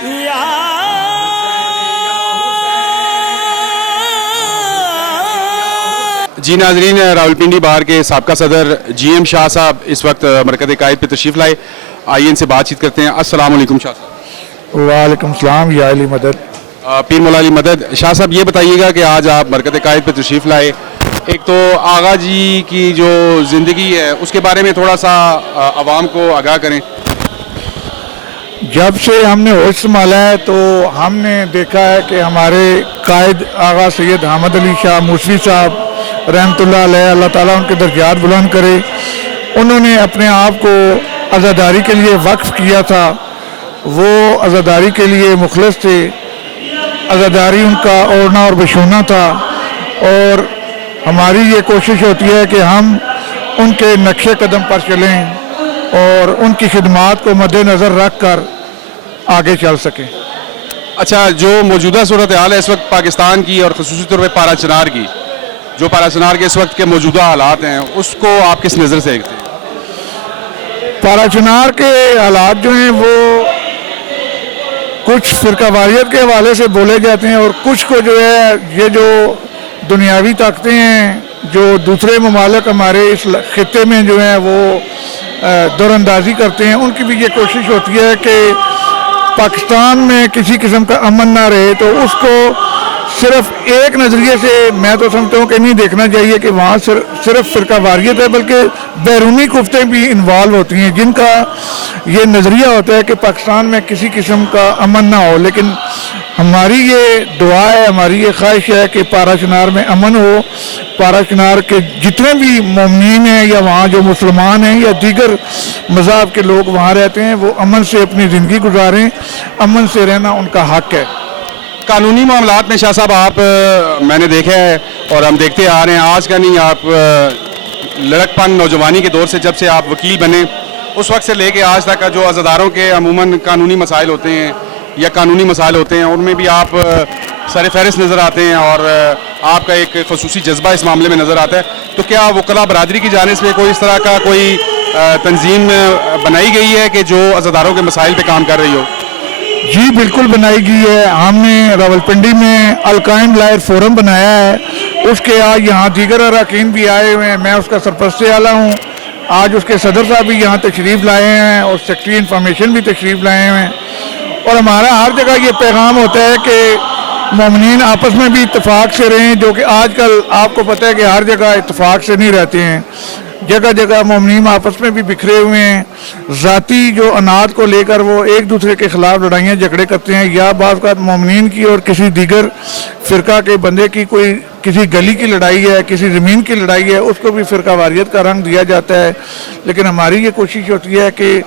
जी नाजरीन, रावलपिंडी बार के साबका सदर GM शाह साहब इस वक्त मरकज़ कायद पे तशरीफ़ लाए। आइए इनसे बातचीत करते हैं। अस्सलाम वालेकुम शाह साहब। वालेकुम सलाम या अली मदद। पीर मौला अली मदद। शाह साहब ये बताइएगा कि आज आप मरकज़ कायद पे तशरीफ़ लाए, एक तो आगा जी की जो ज़िंदगी है उसके बारे में थोड़ा सा आवाम को आगाह करें। जब से हमने होश संभाला है तो हमने देखा है कि हमारे कायद आगा सैयद अहमद अली शाह मूसवी साहब रहमतुल्लाह अलैह, अल्लाह ताला उनके दर्जात बुलंद करे, उन्होंने अपने आप को आज़ादारी के लिए वक्फ किया था। वो आज़ादारी के लिए मुखलस थे, आज़ादारी उनका ओढ़ना और बछूना था। और हमारी ये कोशिश होती है कि हम उनके नक्शे कदम पर चलें और उनकी खिदमात को मद्देनज़र रख कर आगे चल सकें। अच्छा, जो मौजूदा सूरत हाल है इस वक्त पाकिस्तान की और ख़ुसूसी तौर पर पारा चनार की, जो पारा चनार के इस वक्त के मौजूदा हालात हैं, उसको आप किस नज़र से देखते हैं? पारा चनार के हालात जो हैं वो कुछ फ़िरकावारियत के हवाले से बोले जाते हैं और कुछ को जो है ये जो दुनियावी ताकतें हैं जो दूसरे ममालिक हमारे इस खित्ते में जो हैं वो दौरअंदाजी करते हैं, उनकी भी ये कोशिश होती है कि पाकिस्तान में किसी किस्म का अमन ना रहे। तो उसको सिर्फ एक नज़रिए से मैं तो समझता हूँ कि नहीं देखना चाहिए कि वहाँ सिर्फ फ़िरका वारियत है, बल्कि बैरूनी कुफ्तें भी इन्वॉल्व होती हैं जिनका ये नज़रिया होता है कि पाकिस्तान में किसी किस्म का अमन ना हो। लेकिन हमारी ये दुआ है, हमारी ये ख्वाहिश है कि पारा चनार में अमन हो। पारा चनार के जितने भी मोमिनीन हैं या वहाँ जो मुसलमान हैं या दीगर मज़हब के लोग वहाँ रहते हैं वो अमन से अपनी ज़िंदगी गुजारें, अमन से रहना उनका हक़ है। कानूनी मामलात में शाह साहब आप मैंने देखा है और हम देखते आ रहे हैं, आज का नहीं, आप लड़कपन नौजवानी के दौर से जब से आप वकील बने उस वक्त से लेके आज तक जो अज़ादारों के अमूमन कानूनी मसाइल होते हैं या कानूनी मसाइल होते हैं उनमें भी आप सर फहरिस्त नज़र आते हैं और आपका एक खसूसी जज्बा इस मामले में नज़र आता है। तो क्या वकला बरादरी की जानिब से कोई इस तरह का कोई तंजीम बनाई गई है कि जो अज़ादारों के मसाइल पर काम कर रही हो? जी बिल्कुल बनाई गई है। हमने रावलपिंडी में अल-कायम लायर फोरम बनाया है, उसके आज यहाँ दीगर अरकान भी आए हुए हैं। मैं उसका सरपरस्त आला हूँ। आज उसके सदर साहब भी यहाँ तशरीफ़ लाए हैं और सेक्रेटरी इंफॉर्मेशन भी तशरीफ़ लाए हुए हैं। और हमारा हर जगह ये पैगाम होता है कि मोमिनीन आपस में भी इत्तेफाक से रहें, जो कि आजकल आपको पता है कि हर जगह इत्तेफाक से नहीं रहते हैं। जगह जगह मोमिनीन आपस में भी बिखरे हुए हैं। ज़ाती जो अनाज को लेकर वो एक दूसरे के ख़िलाफ़ लड़ाइयाँ झगड़े करते हैं या बाज़ औक़ात मोमिनीन की और किसी दीगर फ़िरका के बंदे की कोई किसी गली की लड़ाई है, किसी ज़मीन की लड़ाई है, उसको भी फ़िरका वारियत का रंग दिया जाता है। लेकिन हमारी ये कोशिश होती है कि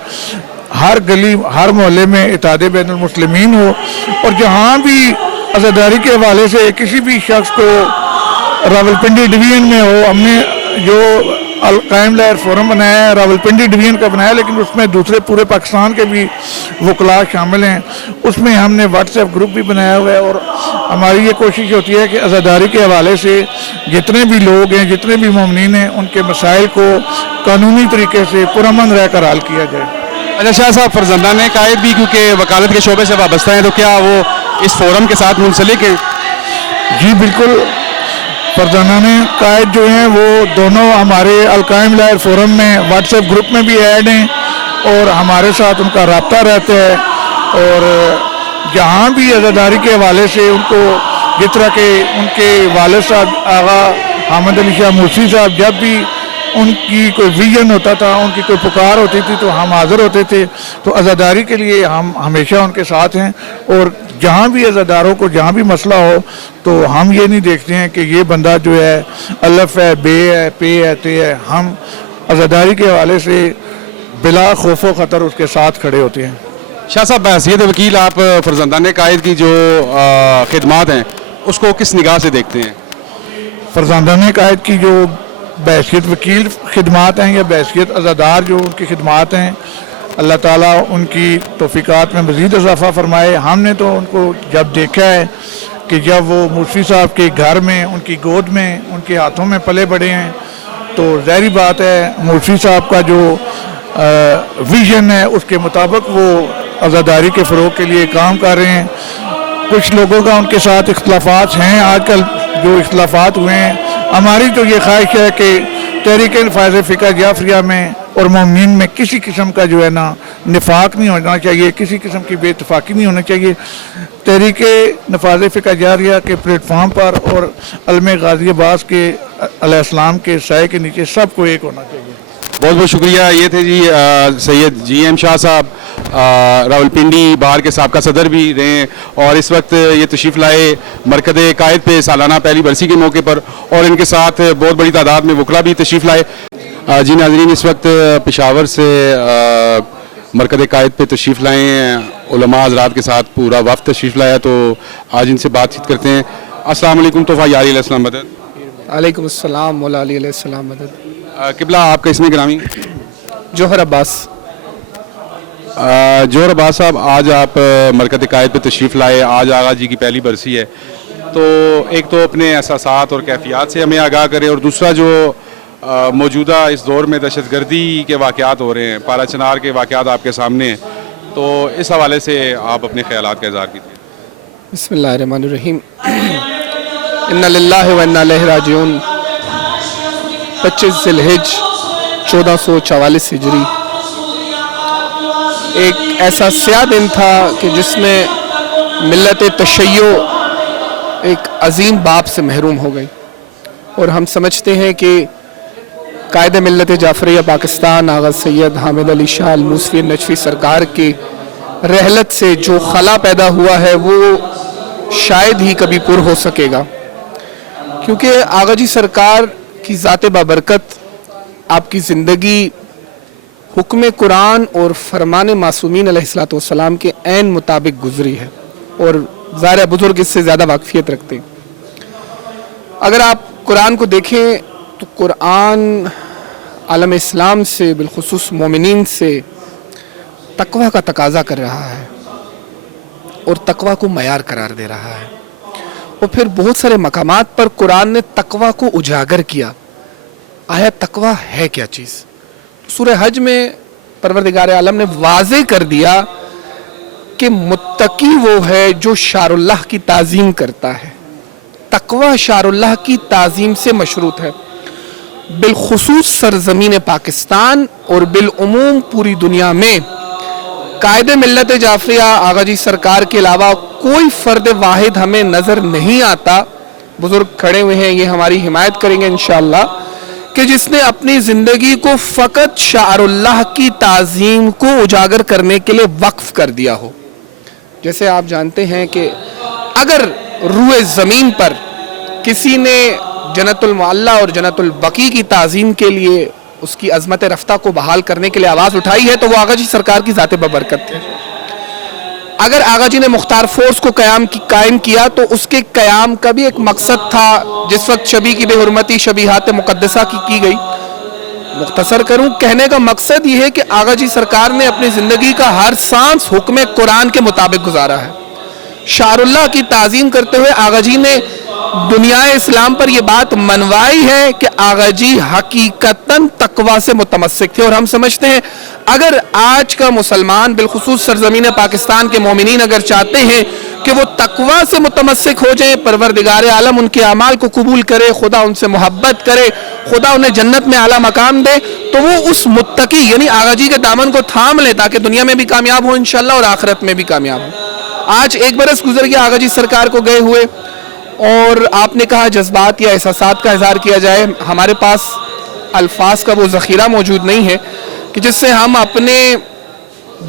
हर गली हर मोहल्ले में इत्तेहाद बैनुल मुस्लिमीन हो और जहाँ भी आज़ादारी के हवाले से किसी भी शख्स को रावलपिंडी डिवीज़न में हो, हमने जो अल-कायम लायर फोरम बनाया है रावलपिंडी डिवीज़न का बनाया, लेकिन उसमें दूसरे पूरे पाकिस्तान के भी वकला शामिल हैं। उसमें हमने व्हाट्सएप ग्रुप भी बनाया हुआ है और हमारी ये कोशिश होती है कि आज़ादारी के हवाले से जितने भी लोग हैं, जितने भी मोमिनीन हैं, उनके मसाइल को कानूनी तरीके से पुरअमन रह कर हल किया जाए। अच्छा शाह साहब, फर्जंदान कायद भी क्योंकि वकालत के शोबे से वाबस्ता हैं, तो क्या वो इस फोरम के साथ मुंसलिक हैं? जी बिल्कुल, फर्जंदान कायद जो हैं वो दोनों हमारे अल-कायम लायर फोरम में व्हाट्सएप ग्रुप में भी ऐड हैं और हमारे साथ उनका रब्ता रहता है। और जहाँ भी आज़ादारी के हवाले से उनको जिस तरह के उनके वालिद साहब आगा अहमद अली शाह मूसवी साहब, जब भी उनकी कोई विजन होता था, उनकी कोई पुकार होती थी तो हम हाज़िर होते थे। तो आज़ादारी के लिए हम हमेशा उनके साथ हैं और जहाँ भी आज़ादारों को जहाँ भी मसला हो तो हम ये नहीं देखते हैं कि ये बंदा जो है अलफ है, बे है, पे है, ते है। हम आज़ादारी के हवाले से बिला खौफ व ख़तर उसके साथ खड़े होते हैं। शाह साहब, बहसीयत वकील आप फर्जंदान कायद की जो खिदमात हैं उसको किस निगाह से देखते हैं? फर्जंदान कायद की जो बहसीयत वकील खिदमात हैं या बहसीयत आज़ादार जो उनकी खिदमात हैं, अल्लाह ताला उनकी तौफ़ीक़ात में मज़ीद इजाफ़ा फरमाए। हमने तो उनको जब देखा है कि जब वो मूसवी साहब के घर में, उनकी गोद में, उनके हाथों में पले बड़े हैं, तो ज़ाहिर बात है मूसवी साहब का जो विज़न है उसके मुताबिक वो आज़ादारी के फ़रोग़ के लिए काम कर रहे हैं। कुछ लोगों का उनके साथ इख्तलाफात हैं, आजकल जो इख्तलाफात हुए हैं। हमारी तो ये ख्वाहिश है कि तहरीक नफ़ाज़ फ़िक़्ह जाफ़रिया में और मोमिन में किसी किस्म का जो है ना निफाक नहीं होना चाहिए, किसी किस्म की बेइत्तेफ़ाक़ी नहीं होना चाहिए। तहरीक नफ़ाज़ फ़िक़्ह जाफ़रिया के प्लेटफार्म पर और अलम गाज़ी अब्बास के अलैहिस्सलाम के साए के नीचे सबको एक होना चाहिए। बहुत बहुत शुक्रिया। ये थे जी सैयद GM शाह साहब, रावलपिंडी बार के साबका सदर भी रहे हैं और इस वक्त ये तशरीफ़ लाए मरकज़ कायद पे सालाना पहली बरसी के मौके पर, और इनके साथ बहुत बड़ी तादाद में वकला भी तशरीफ़ लाए। जी नाज़रीन, इस वक्त पेशावर से मरकज़ कायद पे तशरीफ़ लाए हैं उलमा हज़रात के साथ पूरा वफ़द तशरीफ़ लाया, तो आज इनसे बातचीत करते हैं। अस्सलाम वालेकुम। तोफ़ा यारी अलैहिस्सलाम मदद। वालेकुम अस्सलाम मौला अली अलैहिस्सलाम मदद। किबला आपका इसमें ग्रामी जोहर अब्बास। जोहर अब्बास साहब, आज आप मरकज़ कायद पे तशरीफ़ लाए, आज आगा जी की पहली बरसी है, तो एक तो अपने एहसासात और कैफियत से हमें आगाह करें, और दूसरा जो मौजूदा इस दौर में दहशतगर्दी के वाक़यात हो रहे हैं, पारा चनार के वाक़यात आपके सामने हैं, तो इस हवाले से आप अपने ख़यालात का इज़हार कीजिए। बिस्मिल्लाहिर्रहमानिर्रहीम। इन्ना लिल्लाहि व इन्ना इलैहि राजिऊन। 25 ज़िलहिज 1444 हिजरी एक ऐसा स्याह दिन था कि जिसमें मिल्लत तशय्यो एक अजीम बाप से महरूम हो गई, और हम समझते हैं कि कायद मिल्लत जाफ़रिया पाकिस्तान आगा सैयद हामिद अली शाह अल-मूसवी नजफ़ी सरकार की रहलत से जो खला पैदा हुआ है वो शायद ही कभी पुर हो सकेगा, क्योंकि आगा जी सरकार की ज़ात बाबरकत आपकी ज़िंदगी हुक्म कुरान और फरमान मासूमीन अलैहिस्सलातु वस्सलाम के ऐन मुताबिक गुजरी है, और ज़ाहिर बुजुर्ग इससे ज़्यादा वाक़फ़ियत रखते हैं। अगर आप कुरान को देखें तो कुरान आलम इस्लाम से बिलखुसूस मोमिनीन से तकवा का तकाज़ा कर रहा है और तकवा को मयार करार दे रहा है, और फिर बहुत सारे मकामात पर कुरान ने तकवा को उजागर किया। आया तकवा है क्या चीज़? सूरह हज में परवरदिगार आलम ने वाज़े कर दिया कि मुत्तकी वो है जो शारुल्लाह की ताज़ीम करता है। तकवा शारुल्लाह की ताज़ीम से मशरूत है। बिलखुसूस सरज़मीन पाकिस्तान और बिलउमूम पूरी दुनिया में कायद मिल्लत जाफ़रिया आगा जी सरकार के अलावा कोई फ़र्द वाहिद हमें नज़र नहीं आता, बुज़ुर्ग खड़े हुए हैं, ये हमारी हिमायत करेंगे इंशाअल्लाह, कि जिसने अपनी ज़िंदगी को फ़कत शारुल्लाह की ताज़ीम को उजागर करने के लिए वक्फ़ कर दिया हो। जैसे आप जानते हैं कि अगर रूए ज़मीन पर किसी ने जन्नतुल मुअल्ला और जन्नतुल बकी की ताज़ीम के लिए उसकी अज़मत रफ्ता को बहाल करने के लिए आवाज़ उठाई है तो वो आगा जी सरकार की ज़ात बबरकत है। अगर आगा जी ने मुख्तार फोर्स को कायम किया तो उसके क़याम का भी एक मकसद था। जिस वक्त शबी की बेहुरमती शबीहात मुक़द्दसा की गई, मुख्तसर करूं, कहने का मकसद ये है कि आगा जी सरकार ने अपनी ज़िंदगी का हर सांस हुक्म कुरान के मुताबिक गुजारा है। शारुल्लाह की ताज़ीम करते हुए आगा जी ने दुनिया इस्लाम पर यह बात मनवाई है कि आगा जी हकीकतन तकवा से मुतमस्सिक थे, और हम समझते हैं अगर आज का मुसलमान बिलखुसूस सरजमीन पाकिस्तान के मोमिनीन अगर चाहते हैं कि वो तकवा से मुतमस्सिक हो जाएं, परवरदिगार आलम उनके अमाल को कबूल करे, खुदा उनसे मोहब्बत करे, खुदा उन्हें जन्नत में आला मकाम दे, तो वो उस मुत्तकी यानी आगा जी के दामन को थाम ले ताकि दुनिया में भी कामयाब हो इंशाअल्लाह और आखिरत में भी कामयाब हो। आज एक बरस गुजर गया आगा जी सरकार को गए हुए, और आपने कहा जज्बात या एहसासात का इजहार किया जाए। हमारे पास अल्फाज का वो ज़ख़ीरा मौजूद नहीं है कि जिससे हम अपने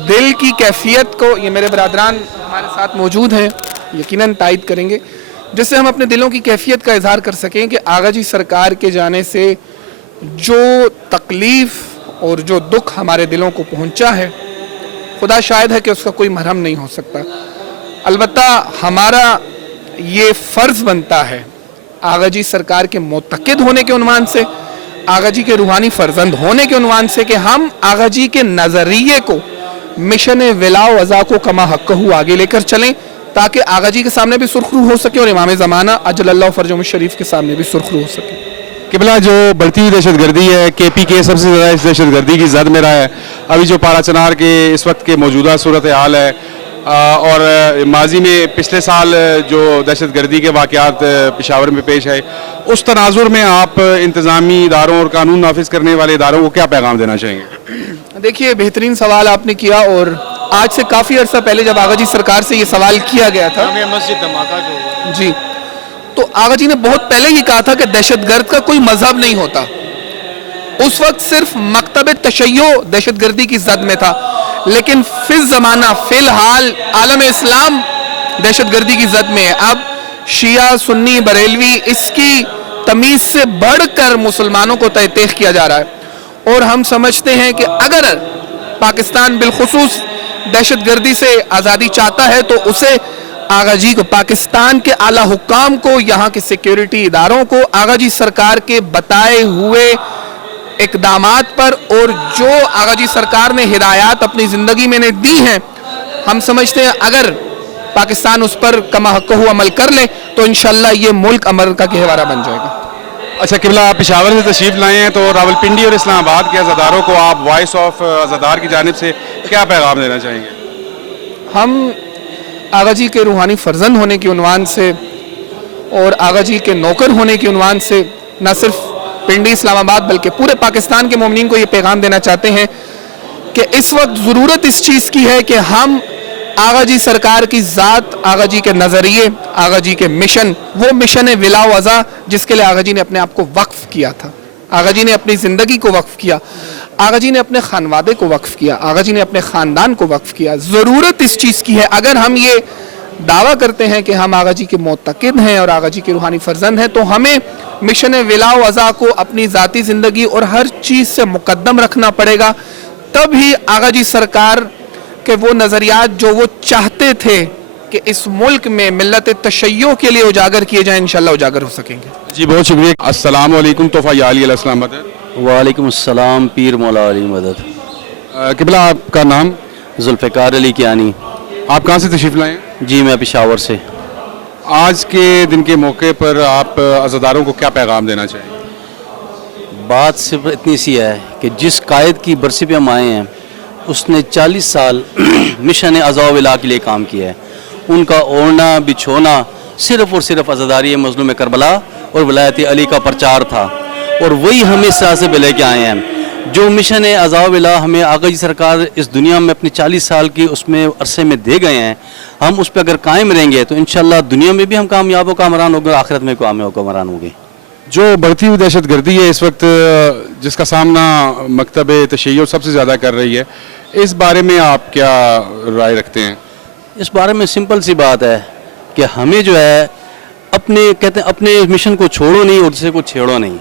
दिल की कैफियत को, ये मेरे बरादरान हमारे साथ मौजूद हैं यकीनन तायद करेंगे, जिससे हम अपने दिलों की कैफियत का इजहार कर सकें कि आगा जी सरकार के जाने से जो तकलीफ़ और जो दुख हमारे दिलों को पहुंचा है, खुदा शायद है कि उसका कोई मरहम नहीं हो सकता। अलबत्ता हमारा ये फ़र्ज़ बनता है आगा जी सरकार के मुतक़िद होने के उन्वान से, आगा जी के रूहानी फ़र्जंद होने के उन्वान से, कि हम आगा जी के नज़रिए को मिशन विलाओ अज़ा को कमा हक़्क़हू आगे लेकर चलें, ताकि आगा जी के सामने भी सुर्खरू हो सके और इमाम ज़माना अजलल्लाहु फ़रजहुम शरीफ के सामने भी सुर्खरू हो सके। किबला जो बढ़ती हुई दहशत गर्दी है KPK सबसे ज़्यादा इस दहशत गर्दी की जद में रहा है। अभी जो पारा चनार के इस वक्त के मौजूदा सूरत हाल है और माजी में पिछले साल जो दहशत गर्दी के वाक़यात पेशावर में पेश आए, उस तनाजुर में आप इंतज़ामी इदारों और कानून नाफिज करने वाले इदारों को क्या पैगाम देना चाहेंगे? देखिए, बेहतरीन सवाल आपने किया, और आज से काफ़ी अर्सा पहले जब आगा जी सरकार से ये सवाल किया गया था मस्जिद धमाका जो हुआ जी, तो आगा जी ने बहुत पहले ही कहा था कि दहशतगर्द का कोई मजहब नहीं होता। उस वक्त सिर्फ मकतब तशय्यो दहशतगर्दी की जद में था, लेकिन फिर जमाना फिलहाल आलम इस्लाम दहशतगर्दी की जद में है। अब शिया सुन्नी बरेलवी इसकी तमीज से बढ़कर मुसलमानों को तहतीक किया जा रहा है, और हम समझते हैं कि अगर पाकिस्तान बिलखुसूस दहशतगर्दी से आज़ादी चाहता है तो उसे आगा जी को, पाकिस्तान के आला हुक्काम को, यहाँ के सिक्योरिटी इदारों को आगा जी सरकार के बताए हुए इकदामात पर, और जो आगा जी सरकार ने हिदायत अपनी ज़िंदगी में दी हैं, हम समझते हैं अगर पाकिस्तान उस पर कमा हक़्क़हू अमल कर ले तो इंशाअल्लाह ये मुल्क अमेरिका के हवाला बन जाएगा। अच्छा किबला, आप पेशावर से तशरीफ़ लाए हैं, तो रावलपिंडी और इस्लामाबाद के अज़ादारों को आप वॉइस ऑफ अज़ादार की जानिब से क्या पैगाम देना चाहेंगे? हम आगा जी के रूहानी फर्जंद होने के उन्वान से और आगा जी के नौकर होने के उन्वान से न सिर्फ पिंडी इस्लामाबाद बल्कि पूरे पाकिस्तान के मोमिनीन को ये पैगाम देना चाहते हैं कि इस वक्त ज़रूरत इस चीज़ की है कि हम आगा जी सरकार की ज़ात, आगा जी के नज़रिए, आगा जी के मिशन, वो मिशन है विला वज़ा जिसके लिए आगा जी ने अपने आप को वक्फ किया था, आगा जी ने अपनी ज़िंदगी को वक्फ किया, आगा जी ने अपने खानवादे को वक्फ किया, आगा जी ने अपने ख़ानदान को वक्फ किया। ज़रूरत इस चीज़ की है, अगर हम ये दावा करते हैं कि हम आगा जी के मोतक़िद हैं और आगा जी के रूहानी फर्जंद हैं, तो हमें मिशन विला वज़ा को अपनी ज़ाती ज़िंदगी और हर चीज़ से मुक़द्दम रखना पड़ेगा। तब ही आगा जी सरकार के वो नज़रियात जो वो चाहते थे कि इस मुल्क में मिल्लत तशय्यो के लिए उजागर किए जाएं, इंशाअल्लाह उजागर हो सकेंगे। जी बहुत शुक्रिया। अस्सलाम वालेकुम तोहफ़ा या अली अलैहिस्सलाम मदद। वालेकुम अस्सलाम पीर मौला अली मदद। किबला, आपका नाम? जुल्फ़िकार अली कियानी। आप कहाँ से तशरीफ़ लाए हैं? जी मैं पेशावर से। आज के दिन के मौके पर आप अज़ादारों को क्या पैगाम देना चाहेंगे? बात सिर्फ इतनी सी है कि जिस कायद की बरसी पे हम आए हैं उसने 40 साल मिशन अज़ा विला के लिए काम किया है। उनका ओढ़ना बिछोना सिर्फ़ और सिर्फ अज़ादारी मज़लूम करबला और वलायत अली का प्रचार था, और वही हम इस राह से लेके आए हैं। जो मिशन अज़ा विला हमें आगा जी सरकार इस दुनिया में अपनी 40 साल की उसमें अरसे में दे गए हैं, हम उस पर अगर कायम रहेंगे तो इंशाअल्लाह दुनिया में भी हम कामयाब कामरान होंगे, आखिरत में कामयाब कामरान होंगे। जो बढ़ती हुई दहशत गर्दी है इस वक्त, जिसका सामना मकतब तशय्यो सबसे ज़्यादा कर रही है, इस बारे में आप क्या राय रखते हैं? इस बारे में सिंपल सी बात है कि हमें जो है अपने कहते हैं अपने मिशन को छोड़ो नहीं और दूसरे को छेड़ो नहीं,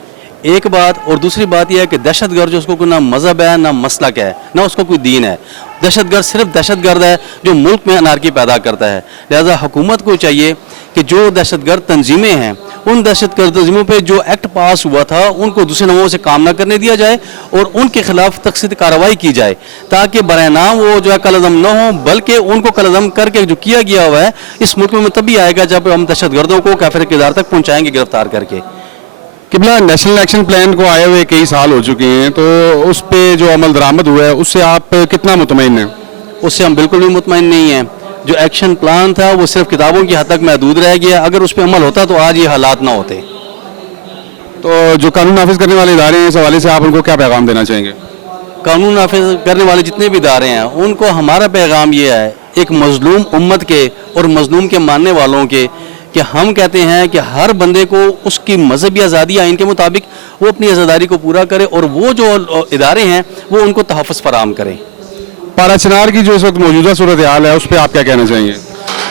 एक बात। और दूसरी बात यह है कि दहशतगर्द जो उसको कोई ना मज़हब है ना मसलक है ना उसको कोई दीन है, दहशतगर्द सिर्फ दहशतगर्द है जो मुल्क में अनारकी पैदा करता है। लिहाजा हुकूमत को चाहिए कि जो दहशतगर्द तंजीमें हैं उन दहशतगर्द तंजीमों पे जो एक्ट पास हुआ था उनको दूसरे नामों से काम न करने दिया जाए और उनके खिलाफ तखसीद कार्रवाई की जाए, ताकि बरनाम वो जो है कलअज़म न हो, बल्कि उनको कलअज़म करके जो किया गया हुआ है इस मुल्क में तभी आएगा जब हम दहशतगर्दों को काफिर किरदार तक पहुँचाएंगे गिरफ्तार करके। किबला, नेशनल एक्शन प्लान को आए हुए कई साल हो चुके हैं, तो उस पर जो अमल दरामद हुआ है उससे आप कितना मुतमईन हैं? उससे हम बिल्कुल भी मुतमईन नहीं हैं। जो एक्शन प्लान था वो सिर्फ किताबों की हद तक महदूद रह गया, अगर उस पर अमल होता तो आज ये हालात ना होते। तो जो कानून नाफिज करने वाले इदारे हैं इस हवाले से आप उनको क्या पैगाम देना चाहेंगे? कानून नाफिज करने वाले जितने भी इदारे हैं उनको हमारा पैगाम ये है, एक मजलूम उम्मत के और मजलूम के मानने वालों के, कि हम कहते हैं कि हर बंदे को उसकी मजहबी आज़ादी आइन के मुताबिक वो अपनी आज़ादारी को पूरा करे और वो जो इदारे हैं वो उनको तहफ़्फ़ुज़ फराहम करें। पारा चनार की जो इस वक्त मौजूदा सूरत हाल है उस पर आप क्या कहना चाहेंगे?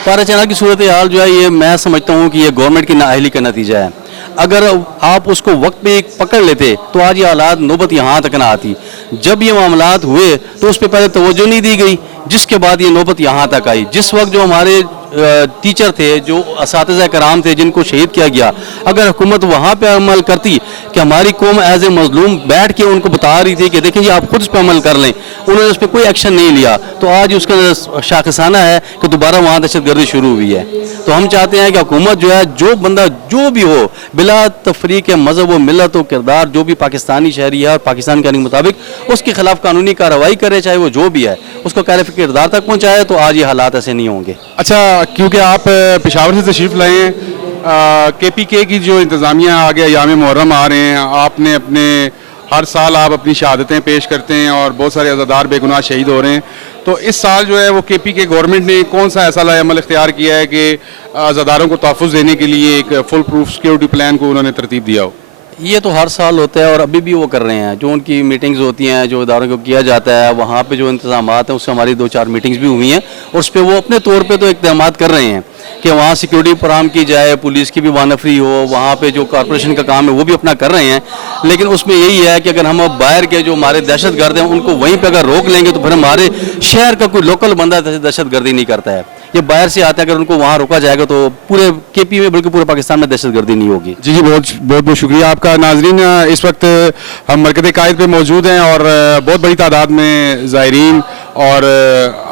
पारा चनार की सूरत हाल जो है ये मैं समझता हूँ कि ये गवर्नमेंट की नाअहली का नतीजा है। अगर आप उसको वक्त पे पकड़ लेते तो आज ये हालात नौबत यहाँ तक ना आती। जब ये मामलात हुए तो उस पर पहले तवज्जो नहीं दी गई, जिसके बाद ये नौबत यहाँ तक आई। जिस वक्त जो हमारे टीचर थे, जो असातिज़ा कराम थे जिनको शहीद किया गया, अगर हुकूमत वहाँ पे अमल करती कि हमारी कौम एज ए मजलूम बैठ के उनको बता रही थी कि देखें जी आप खुद इस पर अमल कर लें, उन्होंने उस पर कोई एक्शन नहीं लिया, तो आज उसका शाखसाना है कि दोबारा वहाँ दहशतगर्दी शुरू हुई है। तो हम चाहते हैं कि हुकूमत जो है, जो बंदा जो भी हो, बिला तफरीक मज़हब व मिलत व किरदार, जो भी पाकिस्तानी शहरी है और पाकिस्तान के कानून के मुताबिक उसके खिलाफ कानूनी कार्रवाई करे, चाहे वो जो भी है, उसको कैरिफ किरदार तक पहुँचाए, तो आज ये हालात ऐसे नहीं होंगे। अच्छा, क्योंकि आप पेशावर से तशरीफ़ लाए हैं, KPK की जो इंतज़ामिया आगे अयाम मुहर्रम आ रहे हैं, आपने अपने हर साल आप अपनी शहादतें पेश करते हैं और बहुत सारे अज़ादार बेगुनाह शहीद हो रहे हैं, तो इस साल जो है वो KPK गवर्नमेंट ने कौन सा ऐसा अमल इख्तियार किया है कि अज़ादारों को तहफ़्फ़ुज़ देने के लिए एक फुल प्रूफ सिक्योरिटी प्लान को उन्होंने तरतीब दिया हो? ये तो हर साल होता है और अभी भी वो कर रहे हैं, जो उनकी मीटिंग्स होती हैं, जो इदारों को किया जाता है, वहाँ पे जो इंतज़ामात हैं, उससे हमारी 2-4 मीटिंग्स भी हुई हैं और उस पर वो अपने तौर पे तो इक़दाम कर रहे हैं कि वहाँ सिक्योरिटी फराहम की जाए, पुलिस की भी वानफरी हो, वहाँ पे जो कॉरपोरेशन का काम है वो भी अपना कर रहे हैं। लेकिन उसमें यही है कि अगर हम अब बाहर के जो हमारे दहशतगर्द हैं उनको वहीं पे अगर रोक लेंगे तो फिर हमारे शहर का कोई लोकल बंदा दहशतगर्दी नहीं करता है, ये बाहर से आते हैं, अगर उनको वहाँ रोका जाएगा तो पूरे KP में बल्कि पूरे पाकिस्तान में दहशतगर्दी नहीं होगी। जी, बहुत बहुत शुक्रिया आपका। नाजरीन, इस वक्त हम मरकज़ कायद पे मौजूद हैं और बहुत बड़ी तादाद में ज़ायरीन और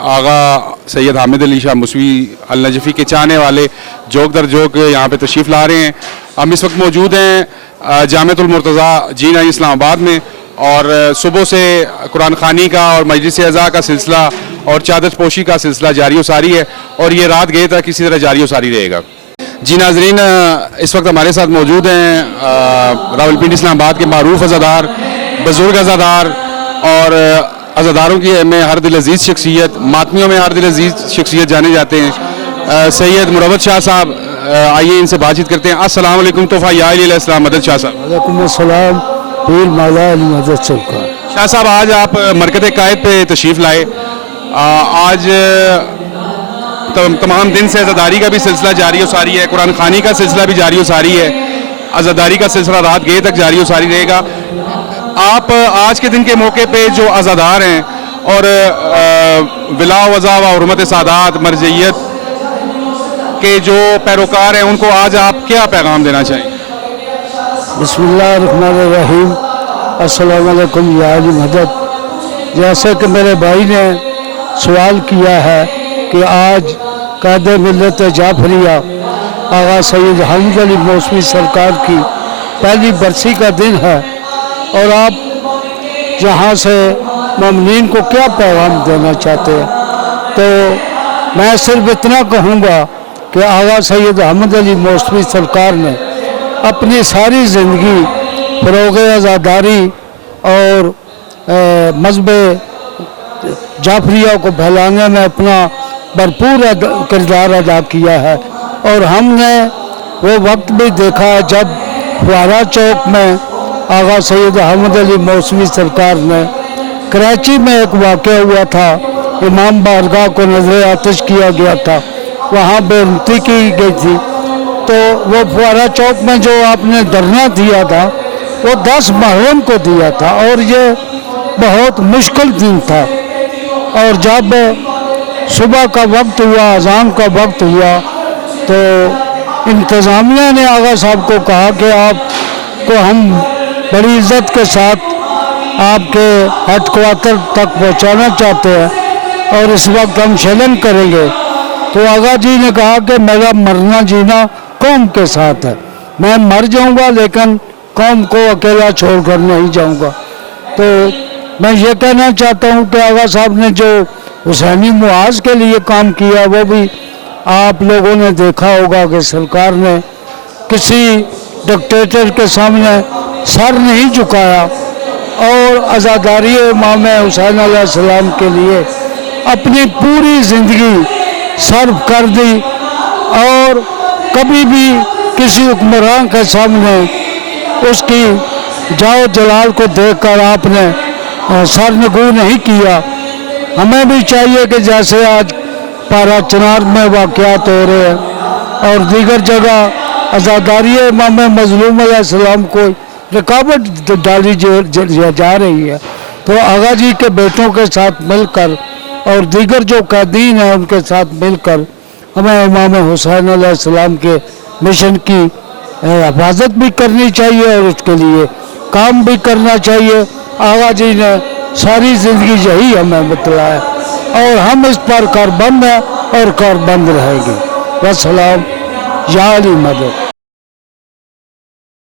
आगा सैयद हामिद अली शाह मुसवी अल नजफ़ी के चाहने वाले जोक दर जोक यहाँ पे तशरीफ़ ला रहे हैं। हम इस वक्त मौजूद हैं जामिअतुल मुर्तज़ा जी9 इस्लामाबाद में और सुबह से कुरान खानी का और मजलिस अज़ा का सिलसिला और चादर पोशी का सिलसिला जारी व सारी है और ये रात गए तक इसी तरह जारी व सारी रहेगा। जी नाजरीन, इस वक्त हमारे साथ मौजूद हैं रावलपिंडी इस्लामाबाद के मारूफ अज़ादार, बुज़ुर्ग अज़ादार और अज़ादारों की में हर दिल अजीज़ शख्सियत, मातमियों में हर दिल अजीज़ शख्सियत जाने जाते हैं, सैयद मुरवत शाह साहब। आइए इनसे बातचीत करते हैं। अस्सलाम वालेकुम। तोहफ़ा या अली अलैहिस्सलाम मदद शाह साहब। वालेकुम अस्सलाम, पीर मौला अली मदद सरकार। शाह साहब, आज आप मरकज़ कायद पे तशरीफ़ लाए। आज तमाम दिन से अज़ादारी का भी सिलसिला जारी व सारी है, कुरान खानी का सिलसिला भी जारी व सारी है, अज़ादारी का सिलसिला रात गए तक जारी व सारी रहेगा। आप आज के दिन के मौके पे जो अज़ादार हैं और विला वज़ा व हुर्मत सादात मरज़ियत के जो पैरोकार हैं, उनको आज आप क्या पैगाम देना चाहेंगे? बिस्मिल्लाहिर्रहमानिर्रहीम। अस्सलाम वालेकुम या अली मदद। जैसे कि मेरे भाई ने सवाल किया है कि आज कायद मिल्लत जाफरिया आगा सैयद हामिद अली मौसवी सरकार की पहली बरसी का दिन है और आप जहाँ से ममनीन को क्या पैगाम देना चाहते हैं, तो मैं सिर्फ इतना कहूँगा कि आगा सैयद हामिद अली मौसवी सरकार ने अपनी सारी ज़िंदगी फ़रोग़ आज़ादारी और मज़हब जाफरिया को फैलाने में अपना भरपूर किरदार अदा किया है। और हमने वो वक्त भी देखा है जब फुआरा चौक में आगा सैयद हामिद अली मौसवी सरकार ने, कराची में एक वाक़या हुआ था, इमाम बारगाह को नज़र आतिश किया गया था, वहाँ बेनती की गई थी, तो वो फुआरा चौक में जो आपने धरना दिया था वो 10 मुहर्रम को दिया था और ये बहुत मुश्किल दिन था। और जब सुबह का वक्त हुआ, अज़ान का वक्त हुआ, तो इंतज़ामिया ने आगा साहब को कहा कि आपको हम बड़ी इज़्ज़त के साथ आपके हेडक्वार्टर तक पहुंचाना चाहते हैं और इस वक्त हम शैलन करेंगे। तो आगा जी ने कहा कि मेरा मरना जीना कौम के साथ है, मैं मर जाऊंगा लेकिन कौम को अकेला छोड़कर नहीं जाऊंगा। तो मैं ये कहना चाहता हूँ कि आगा साहब ने जो हुसैनी मुआज के लिए काम किया वो भी आप लोगों ने देखा होगा कि सरकार ने किसी डिक्टेटर के सामने सर नहीं झुकाया और आज़ादारी इमाम हुसैन अलैहिस्सलाम के लिए अपनी पूरी ज़िंदगी सर्व कर दी और कभी भी किसी हुक्मरान के सामने उसकी जाओ जलाल को देखकर आपने सरनगू नहीं किया। हमें भी चाहिए कि जैसे आज पारा चनार में वाक़यात हो रहे हैं और दीगर जगह आज़ादारी इमाम मज़लूम अलैहिस्सलाम को रुकावट डाली जा रही है, तो आगा जी के बेटों के साथ मिलकर और दीगर जो कैदीन हैं उनके साथ मिलकर हमें इमाम हुसैन अलैहिस्सलाम के मिशन की हिफाजत भी करनी चाहिए और उसके लिए काम भी करना चाहिए। आगा जी ने सारी ज़िंदगी यही हमें बतलाया और हम इस पर कारबंद हैं और कारबंद रहेंगे। वस्सलाम, या अली मदद।